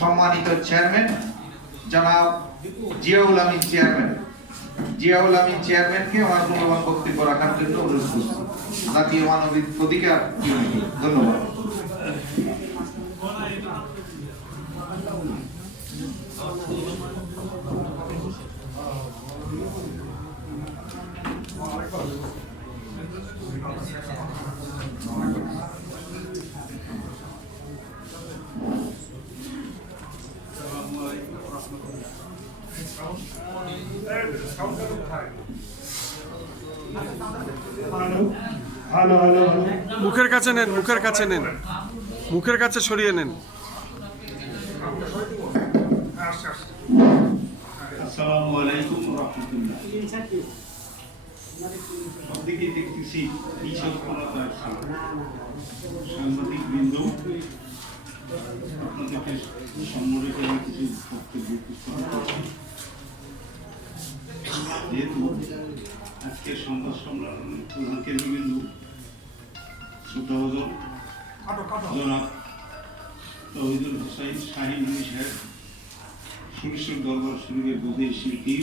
সম্মানিত চেয়ারম্যান জনাব জিয়াউল আমিন চেয়ারম্যানকে আমার মূল্যবান বক্তব্য রাখার জন্য অনুরোধ করছি। জাতীয় মানবিক অধিকার ইউনিটি, ধন্যবাদ। মুখের কাছে নেন, মুখের কাছে নেন, মুখের কাছে সরিয়ে নেন। আসসালামু আলাইকুম ওয়া রাহমাতুল্লাহ। সবদিকে দেখতেছি বিচক্ষণতার সাংবাদিক বৃন্দ, আপনাদেরকে সম্মানিত কিছু বক্তব্য উপস্থাপন করছি। যেহেতু আজকের সংবাদ সম্মেলনের প্রধান কেন্দ্রবিন্দু শ্রদ্ধাভাজন জনাব তৌহিদুল হোসেন শাহীন সাহেব, সুরেশ্বর দরবার শরীফের বোধের শিল্পী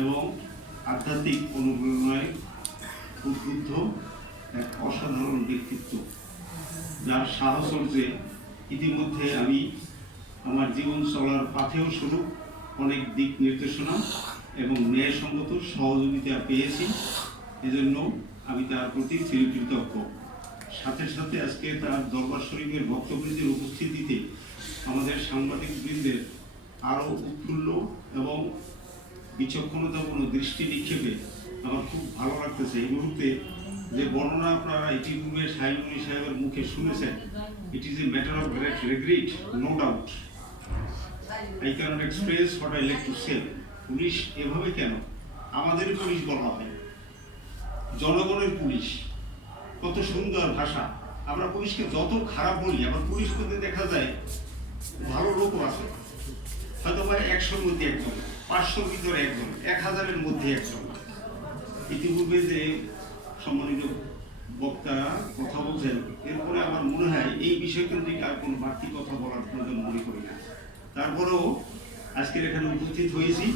এবং আধ্যাত্মিক অনুপ্রেরণায় উদ্বুদ্ধ এক অসাধারণ ব্যক্তিত্ব, যার সাহচর্যে ইতিমধ্যে আমি আমার জীবন চলার পাথেও স্বরূপ অনেক দিক নির্দেশনা এবং ন্যায়সঙ্গত সহযোগিতা পেয়েছি। এজন্য আমি তার প্রতি চিরকৃতজ্ঞ। সাথে সাথে আজকে তার দরবার শরীফের ভক্তবৃন্দের উপস্থিতিতে আমাদের সাংবাদিক বৃন্দের আরও উৎফুল্ল এবং বিচক্ষণতাপূর্ণ দৃষ্টি নিক্ষেপে আমার খুব ভালো লাগতেছে। এই মুহূর্তে যে বর্ণনা আপনারা ইতিপূর্বে শাহীন সাহেবের মুখে শুনেছেন, it is a matter of great regret, no doubt. I cannot express what I like to say. Police এভাবে কেন? আমাদের পুলিশ বলা হয়, জনগণের পুলিশ। কত সুন্দর ভাষা। আমরা পুলিশকে যত খারাপ বলি, আবার পুলিশ করতে দেখা যায় ভালো লোকও আছে, হয়তো বা 100-র মধ্যে একজন, 500-র ভিতরে একজন, 1000-এর মধ্যে একজন। ইতিপূর্বে যে সম্মানিত বক্তারা কথা বলছেন, এরপরে আমার মনে হয় এই বিষয়কেন্দ্রিক আর কোনো বাড়তি কথা বলার প্রয়োজন মনে করি না। তারপরেও আজকের এখানে উপস্থিত হয়েছি,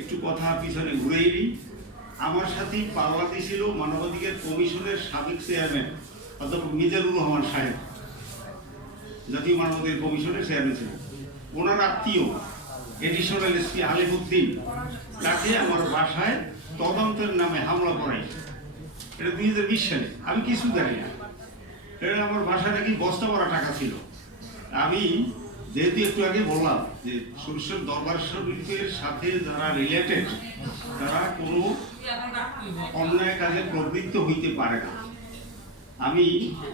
একটু কথা পিছনে ঘুরেই নিই। আমার সাথে পাল্লাতে ছিল মানবাধিকার কমিশনের সাবেক চেয়ারম্যান অধ্যাপক মিজানুর রহমান সাহেব, জাতীয় মানবাধিকার কমিশনের চেয়ারম্যান ছিলেন। ওনার আত্মীয় এডিশনাল এসপি আলিফউদ্দিন, তাকে আমার বাসায় তদন্তের নামে হামলা করাই। এটা 2020 সালে, আমি কিছু জানি না। এটা আমার বাসায় নাকি বস্তা ভরা টাকা ছিল। আমি যেহেতু একটু আগে বললাম যে সুরেশ্বর দরবার শরীফের সাথে যারা রিলেটেড, তারা কোনো অন্যায় কাজে প্রবৃত্ত হইতে পারে না। আমি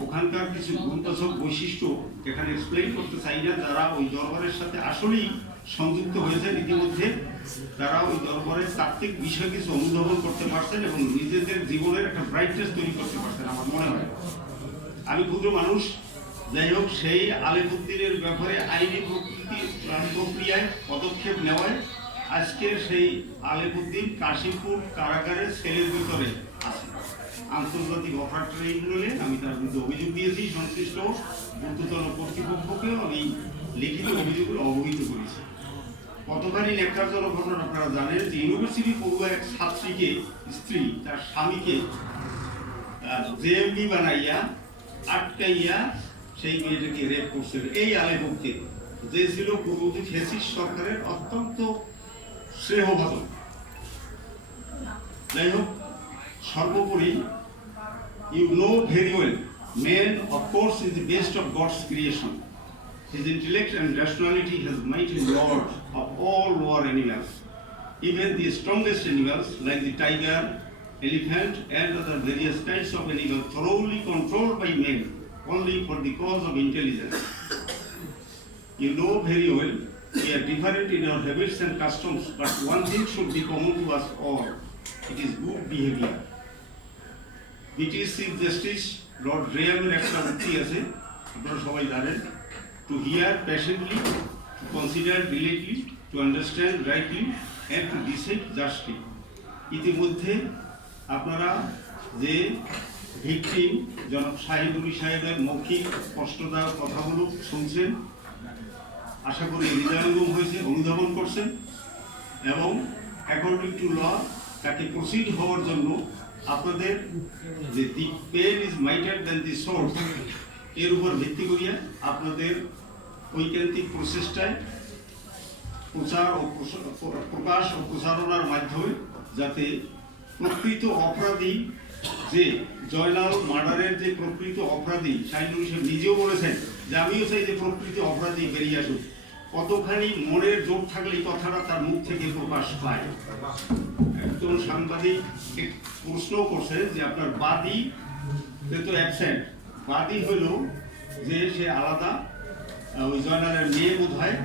ওখানকার কিছু গুরুত্বসব বৈশিষ্ট্য এখানে এক্সপ্লেইন করতে চাই না। যারা ওই দরবারের সাথে আসলেই সংযুক্ত হয়েছেন ইতিমধ্যে, তারা ওই দরবারের তাত্ত্বিক বিষয় কিছু অনুধাবন করতে পারছেন এবং নিজেদের জীবনের একটা ব্রাইটনেস তৈরি করতে পারছেন আমার মনে হয়। আমি ক্ষুদ্র মানুষ, যাই হোক, সেই আলিফউদ্দিনের ব্যাপারে আইনি প্রক্রিয়ায় পদক্ষেপ নেওয়ায় আজকে সেই আলিফউদ্দিন কাশিমপুর কারাগারের সেলের ভিতরে আছে। আন্তর্জাতিক অফার ট্রাইব্যুনালে আমি তার বিরুদ্ধে অভিযোগ দিয়েছি। সংশ্লিষ্ট ঊর্ধ্বতন কর্তৃপক্ষকেও আমি লিখিত অভিযোগগুলো অবহিত করেছি। কতখানি ন্যাক্কারজনক ঘটনা আপনারা জানেন যে ইউনিভার্সিটি পড়ুয়া এক ছাত্রীকে স্ত্রী তার স্বামীকে জেএমবি বানাইয়া আটকাইয়া সেই মেয়েটাকে রেপ করছে এই আলেমকে, যে ছিল পূর্ববর্তী ফ্যাসিস্ট সরকারের অত্যন্ত স্নেহভাজন। যাই হোক, সর্বোপরি you know very well, man of course is the best of God's creation. His intellect and rationality has made him lord of all lower animals. Even the strongest animals like the tiger, elephant and other various kinds of animals thoroughly controlled by men only for the cause of intelligence. You know very well, we are different in our habits and customs, but one thing should be common to us all. It is good behavior. British Chief Justice Lord Graham's একটা উক্তি আছে, আপনারা সবাই জানেন, to hear patiently, to consider diligently, to understand rightly and to decide justly. ইতিমধ্যে আপনারা যে victim জনাব শাহিদুল সাহেবের মৌখিক স্পষ্টতার কথাগুলো শুনছেন, আশা করি হৃদয়ঙ্গম হয়েছে, অনুধাবন করছেন এবং অ্যাকর্ডিং টু ল তাকে প্রসিড হওয়ার জন্য আপনাদের যে the pen is mightier than the source এর উপর ভিত্তি করিয়া আপনাদের ঐকান্তিক প্রচেষ্টায় প্রচার ও প্রকাশ ও প্রচারণার মাধ্যমে যাতে প্রকৃত অপরাধী যে জয়নাল মার্ডারের যে প্রকৃত অপরাধী শাহিনুল সাহেব নিজেও বলেছেন যে আমিও চাই যে প্রকৃত অপরাধী বেরিয়ে আসুক, কতখানি মনের জোর থাকলে কথাটা তার মুখ থেকে প্রকাশ পায়। একজন সাংবাদিক প্রশ্ন করছে যে আপনার বাদী তো অ্যাবসেন্ট, বাদী হলো যে সে আলাদা, ওই জয়নালের মেয়ে বোধ হয়।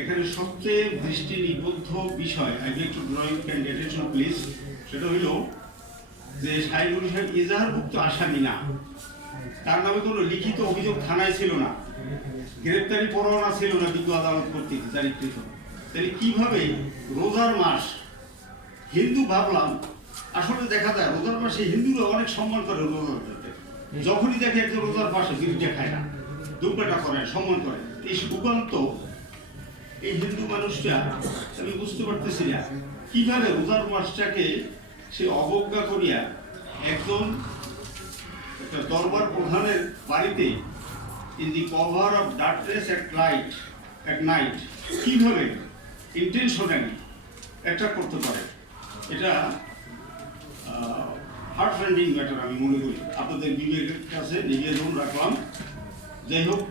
এখানে সবচেয়ে দৃষ্টি নিবদ্ধ বিষয় I beg to draw your attention please, সেটা হইল যে শাহিনুল সাহেব এজাহারভুক্ত আসামি না, তার নামে কোনো লিখিত অভিযোগ থানায় ছিল না, গ্রেপ্তারি পরোয়ানা ছিল না বিজ্ঞ আদালত কর্তৃক জারিকৃত। তাহলে কিভাবে রোজার মাস, হিন্দু ভাবলাম, আসলে দেখা যায় রোজার মাসে হিন্দুরা অনেক সম্মান করে রোজাদারকে, যখনই দেখে একজন রোজার পাশে বিরুদ্ধে খায় না, দুর্গাটা করে, সম্মান করে। এই সুকান্ত এই হিন্দু মানুষটা আমি বুঝতে পারতেছি না কিভাবে রোজার মাসটাকে সে অবজ্ঞা করিয়া একজন একটা দরবার প্রধানের বাড়িতে in the cover of darkness at night কিভাবে ইন্টেনশনালি অ্যাটাক করতে পারে, এটা হার্ট রেন্ডিং ম্যাটার আমি মনে করি। আপনাদের বিবেকের কাছে নিবেদন রাখলাম। যাই হোক,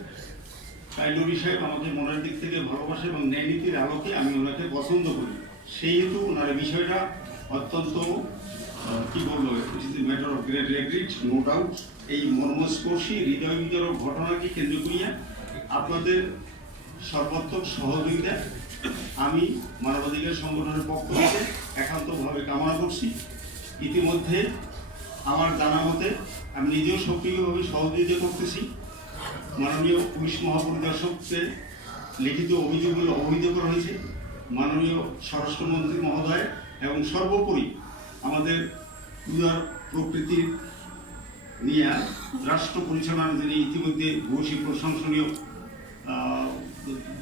শাহিনুল সাহেব আমাকে মনের দিক থেকে ভালোবাসে এবং ন্যায় নীতির আলোকে আমি ওনাকে পছন্দ করি, সেই হেতু ওনার বিষয়টা অত্যন্ত কি বলবো, it is matter of great regret, no doubt. এই মর্মস্পর্শী হৃদয় বিতরক ঘটনাকে কেন্দ্র করিয়া আপনাদের সর্বাত্মক সহযোগিতা আমি মানবাধিকার সংগঠনের পক্ষ থেকে একান্তভাবে কামনা করছি। ইতিমধ্যে আমার জানা মতে আমি নিজেও সক্রিয়ভাবে সহযোগিতা করতেছি। মাননীয় পুলিশ মহাপরিদর্শককে লিখিত অভিযোগগুলো অবহিত করা হয়েছে মাননীয় স্বরাষ্ট্রমন্ত্রী মহোদয়, এবং সর্বোপরি আমাদের উদার প্রকৃতির নিয়ে রাষ্ট্র পরিচালনার যিনি ইতিমধ্যে ভূয়সী প্রশংসনীয়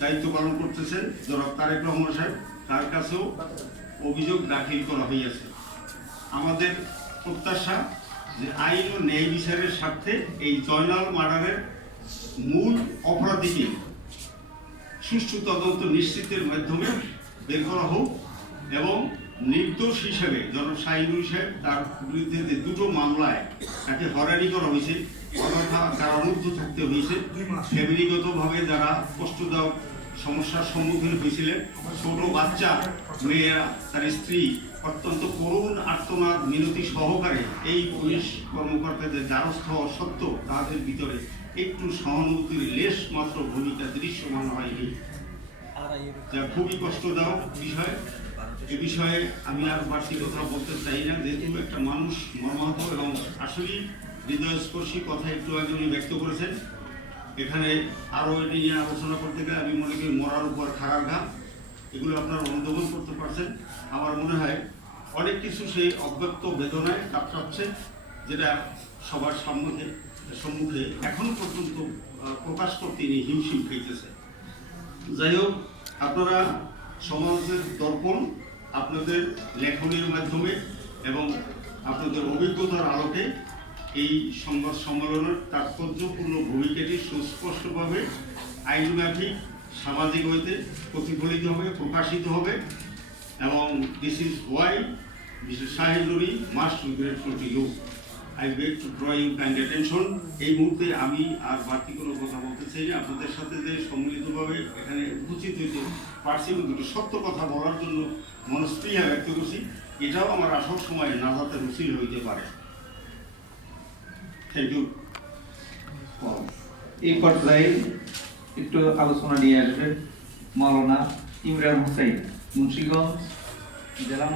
দায়িত্ব পালন করতেছেন জনাব তারেক রহমান সাহেব, তার কাছেও অভিযোগ দাখিল করা হইয়াছে। আমাদের প্রত্যাশা যে আইন ও ন্যায় বিচারের স্বার্থে এই জয়নাল মার্ডারের মূল অপরাধীকে সুষ্ঠু তদন্ত নিশ্চিতের মাধ্যমে বের করা হোক এবং নির্দোষ হিসেবে জনাব শাহিনুল সাহেব তার বিরুদ্ধে যে দুটো মামলায় তাকে হয়রানি করা হয়েছে, অযথা কারারুদ্ধ থাকতে হয়েছে, ফ্যামিলিগতভাবে যারা কষ্টদায়ক সমস্যার সম্মুখীন হয়েছিলেন, ছোট বাচ্চা, মেয়েরা, তার স্ত্রী অত্যন্ত করুণ আর্তনাদ মিনতি সহকারে এই পুলিশ কর্মকর্তাদের দ্বারস্থ হওয়া সত্ত্বেও তাদের ভিতরে একটু সহানুভূতির লেশ মাত্র ভূমিকা দৃশ্যমান হয়নি, যা খুবই কষ্টদায়ক বিষয়। এ বিষয়ে আমি আর বাড়তি কথা বলতে চাই না, যেহেতু একটা মানুষ মর্মাহত এবং আসলেই হৃদয়স্পর্শী কথা একটু আগে উনি ব্যক্ত করেছেন। এখানে আরও এটি নিয়ে আলোচনা করতে গেলে আমি মনে করি মরার উপর খাড়ার ঘা, এগুলো আপনারা অনুধাবন করতে পারছেন। আমার মনে হয় অনেক কিছু সেই অব্যক্ত বেদনায় কাতরাচ্ছে, যেটা সবার সম্মুখে এখনো পর্যন্ত প্রকাশ করতে নিয়ে হিমশিম খাইতেছে। যাই হোক, আপনারা সমাজের দর্পণ আপনাদের লেখনের মাধ্যমে এবং আপনাদের অভিজ্ঞতার আলোকে এই সংবাদ সম্মেলনের তাৎপর্যপূর্ণ ভূমিকাটি সুস্পষ্টভাবে আইনমাফিক সামাজিক হইতে প্রতিফলিত হবে, প্রকাশিত হবে, এবং this is why mister Shahinul must be grateful to you. I beg to draw you kind attention. এই মুহূর্তে আমি আর বাড়তি কোনো কথা বলতে চাই না। আপনাদের সাথে যে সম্মিলিতভাবে এখানে উপস্থিত হইতে পারছি এবং দুটো সত্য কথা বলার জন্য মনস্পৃহা ব্যক্ত করছি, এটাও আমার আসল সময়ে নাজাতের উচিল হইতে পারে। Thank you. এই পর্যায়ে একটু আলোচনা নিয়ে আসবেন মাওলানা ইমরান হোসেন, মুন্সিগঞ্জ জেলা।